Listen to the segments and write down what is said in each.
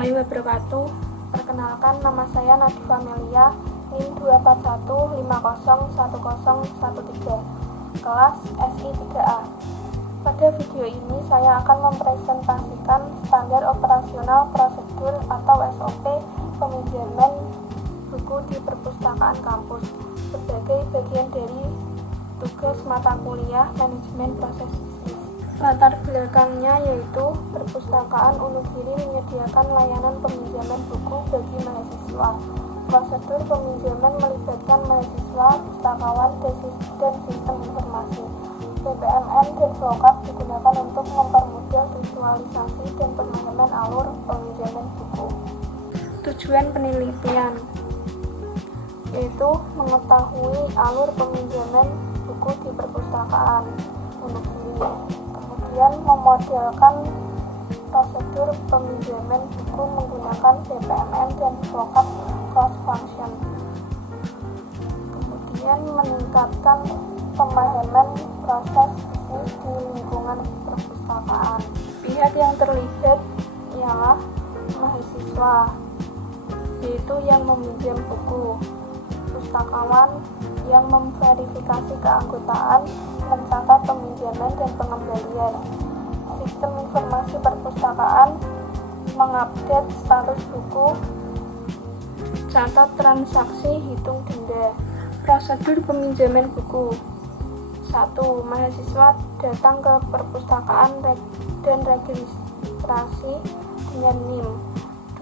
warahmatullahi wabarakatuh. Perkenalkan, nama saya Nadifa Melia, NIM 241501013, kelas SI 3A. Pada video ini saya akan mempresentasikan standar operasional prosedur atau SOP peminjaman buku di perpustakaan kampus sebagai bagian dari tugas mata kuliah manajemen proses bisnis. Latar belakangnya yaitu perpustakaan Wonogiri menyediakan layanan peminjaman buku bagi mahasiswa. Prosedur peminjaman melibatkan mahasiswa, pustakawan, dan sistem informasi. BPMN dan flowcard digunakan untuk mempermudah visualisasi dan pemahaman alur peminjaman buku. Tujuan penelitian yaitu mengetahui alur peminjaman buku di perpustakaan Wonogiri. Kemudian memodelkan prosedur peminjaman buku menggunakan BPMN dan flowcard cross function. Kemudian meningkatkan pemahaman proses bisnis di lingkungan perpustakaan. Pihak yang terlibat ialah mahasiswa, yaitu yang meminjam buku, pustakawan yang memverifikasi keanggotaan, mencatat peminjaman dan pengembalian, sistem informasi perpustakaan mengupdate status buku, catat transaksi, hitung denda. Prosedur peminjaman buku. 1. Mahasiswa datang ke perpustakaan dan registrasi dengan NIM.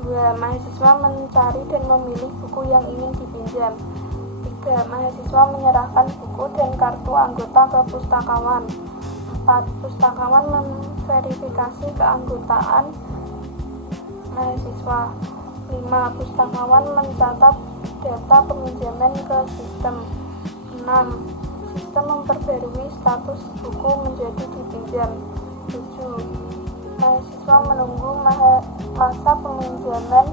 2. Mahasiswa mencari dan memilih buku yang ingin dipinjam. 3. Mahasiswa menyerahkan buku dan kartu anggota ke pustakawan. 4. Pustakawan memverifikasi keanggotaan mahasiswa. 5. Pustakawan mencatat data peminjaman ke sistem. 6. Sistem memperbarui status buku menjadi dipinjam. 7. Mahasiswa menunggu masa peminjaman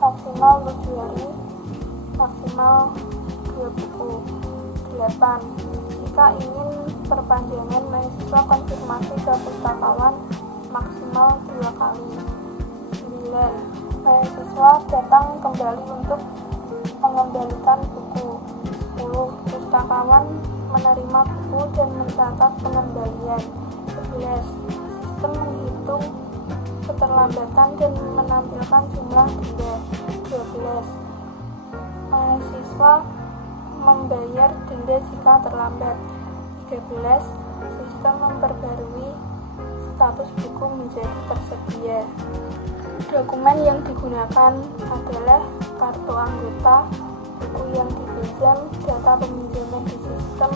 maksimal 7 hari, maksimal 2 buku. 8. Jika ingin perpanjangan, mahasiswa konfirmasi ke pustakawan maksimal 2 kali. 9. Mahasiswa datang kembali untuk mengembalikan buku. 10. Pustakawan menerima buku dan mencatat pengembalian. 11. Sistem menghitung keterlambatan dan menampilkan jumlah denda. 12. Mahasiswa membayar denda jika terlambat. 13. Sistem memperbarui status buku menjadi tersedia. Dokumen yang digunakan adalah kartu anggota, buku yang dipinjam, data peminjaman di sistem,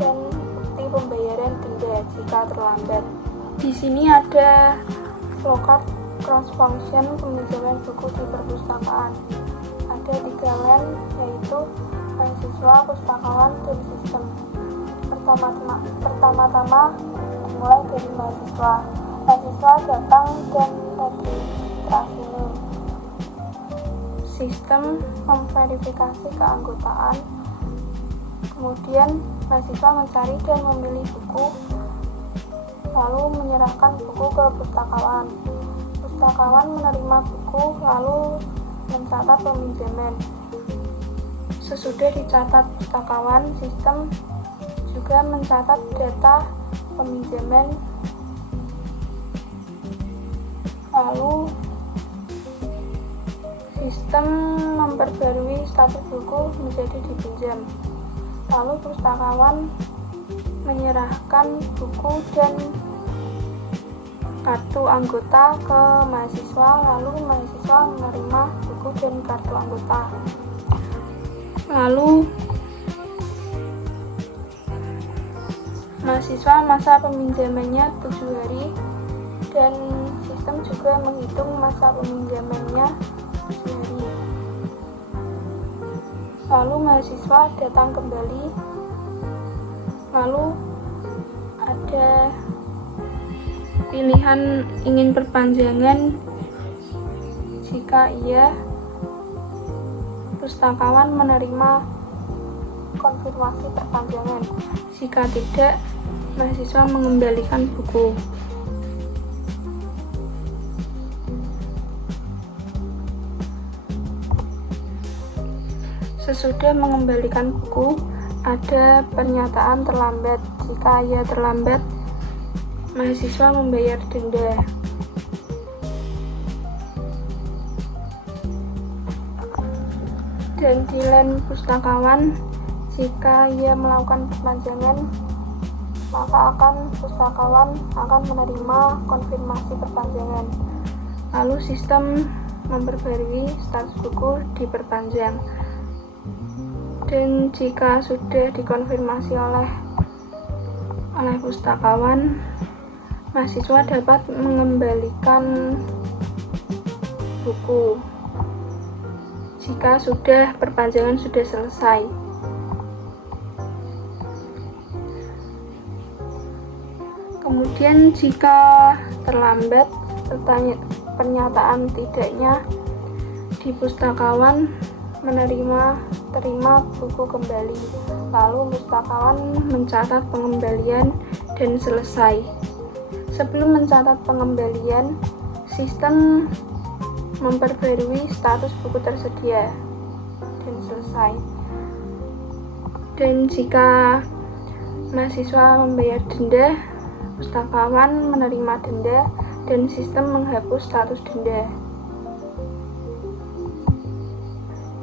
dan bukti pembayaran denda jika terlambat. Di sini ada flowcard cross function peminjaman buku di perpustakaan. Ada 3 land, yaitu mahasiswa, pustakawan, dan sistem. Pertama-tama dimulai dari mahasiswa. Mahasiswa datang dan registrasi NIM. Sistem memverifikasi keanggotaan. Kemudian mahasiswa mencari dan memilih buku, lalu menyerahkan buku ke pustakawan. Pustakawan menerima buku lalu mencatat peminjaman. Sesudah dicatat pustakawan, sistem juga mencatat data peminjaman, lalu sistem memperbarui status buku menjadi dipinjam. Lalu pustakawan menyerahkan buku dan kartu anggota ke mahasiswa, lalu mahasiswa menerima buku dan kartu anggota. Lalu mahasiswa masa peminjamannya 7 hari dan sistem juga menghitung masa peminjamannya 7 hari. Lalu mahasiswa datang kembali, lalu ada pilihan ingin perpanjangan. Jika iya, pustakawan menerima konfirmasi perpanjangan. Jika tidak, mahasiswa mengembalikan buku. Sesudah mengembalikan buku, ada pernyataan terlambat. Jika ia terlambat, mahasiswa membayar denda. Dan di lain pustakawan, jika ia melakukan perpanjangan, maka pustakawan akan menerima konfirmasi perpanjangan. Lalu sistem memperbarui status buku diperpanjang. Dan jika sudah dikonfirmasi oleh pustakawan, mahasiswa dapat mengembalikan buku jika perpanjangan sudah selesai. Kemudian jika terlambat pernyataan tidaknya, di pustakawan terima buku kembali, lalu pustakawan mencatat pengembalian dan selesai. Sebelum mencatat pengembalian, sistem memperbarui status buku tersedia dan selesai. Dan jika mahasiswa membayar denda, pustakawan menerima denda dan sistem menghapus status denda.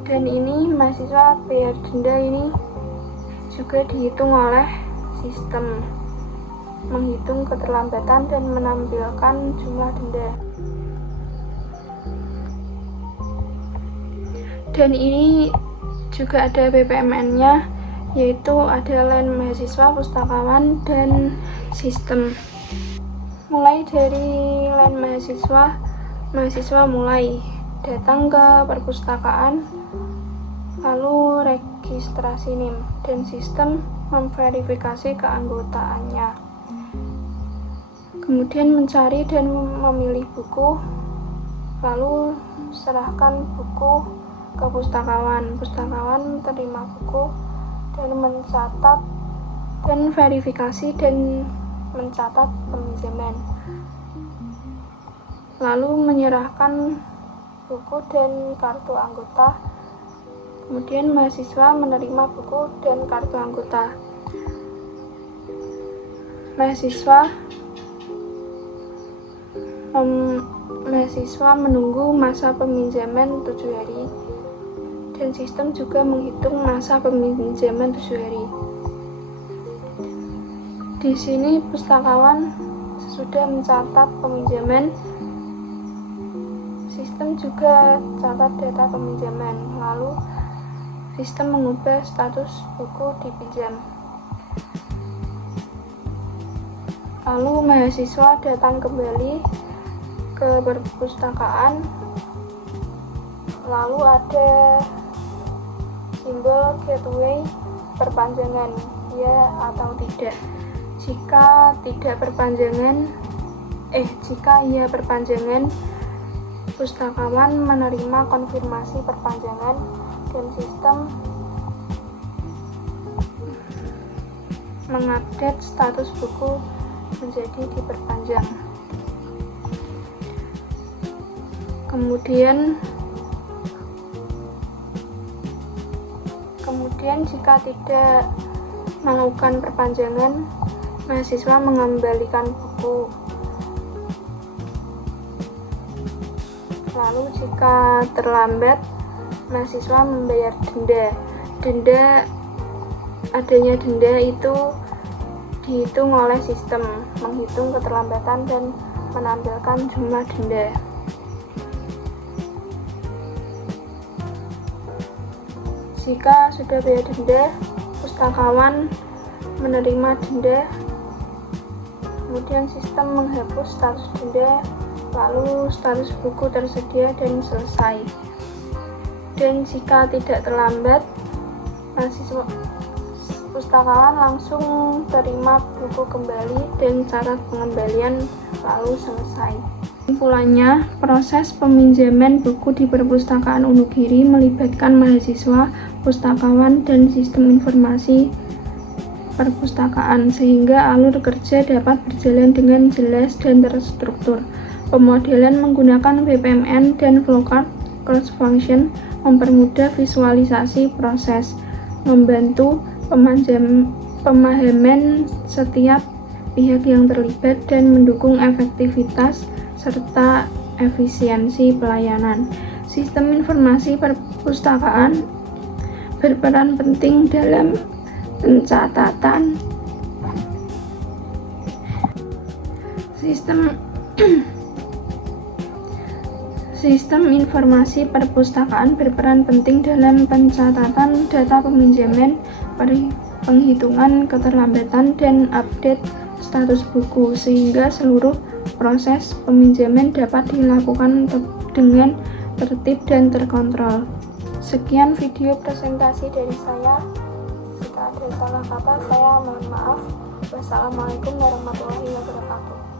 Dan ini mahasiswa bayar denda ini juga dihitung oleh sistem, menghitung keterlambatan dan menampilkan jumlah denda. Dan ini juga ada BPMN-nya, yaitu ada lain mahasiswa, pustakawan, dan sistem. Mulai dari lain mahasiswa mulai datang ke perpustakaan, lalu registrasi NIM, dan sistem memverifikasi keanggotaannya. Kemudian mencari dan memilih buku, lalu serahkan buku ke pustakawan. Pustakawan menerima buku dan mencatat dan verifikasi dan mencatat peminjaman, lalu menyerahkan buku dan kartu anggota. Kemudian mahasiswa menerima buku dan kartu anggota. Mahasiswa menunggu masa peminjaman 7 hari, dan sistem juga menghitung masa peminjaman 7 hari. Di sini pustakawan sudah mencatat peminjaman, sistem juga catat data peminjaman, lalu sistem mengubah status buku dipinjam. Lalu mahasiswa datang kembali ke perpustakaan, lalu ada simbol gateway perpanjangan, ya atau tidak. Jika ia perpanjangan, pustakawan menerima konfirmasi perpanjangan dan sistem mengupdate status buku menjadi diperpanjang. Kemudian jika tidak melakukan perpanjangan, mahasiswa mengembalikan buku. Lalu jika terlambat, mahasiswa membayar denda. Adanya denda itu dihitung oleh sistem, menghitung keterlambatan dan menampilkan jumlah denda. Jika sudah bayar denda, pustakawan menerima denda, kemudian sistem menghapus status denda, lalu status buku tersedia dan selesai. Dan jika tidak terlambat, mahasiswa pustakawan langsung terima buku kembali dan catat pengembalian, lalu selesai. Kesimpulannya, proses peminjaman buku di perpustakaan Wonogiri melibatkan mahasiswa, pustakawan, dan sistem informasi perpustakaan sehingga alur kerja dapat berjalan dengan jelas dan terstruktur. Pemodelan menggunakan BPMN dan flowchart cross function mempermudah visualisasi proses, membantu pemahaman setiap pihak yang terlibat, dan mendukung efektivitas serta efisiensi pelayanan. Sistem informasi perpustakaan berperan penting dalam pencatatan Sistem informasi perpustakaan berperan penting dalam pencatatan data peminjaman, penghitungan keterlambatan, dan update status buku, sehingga seluruh proses peminjaman dapat dilakukan dengan tertib dan terkontrol. Sekian video presentasi dari saya. Jika ada salah kata, saya mohon maaf. Wassalamualaikum warahmatullahi wabarakatuh.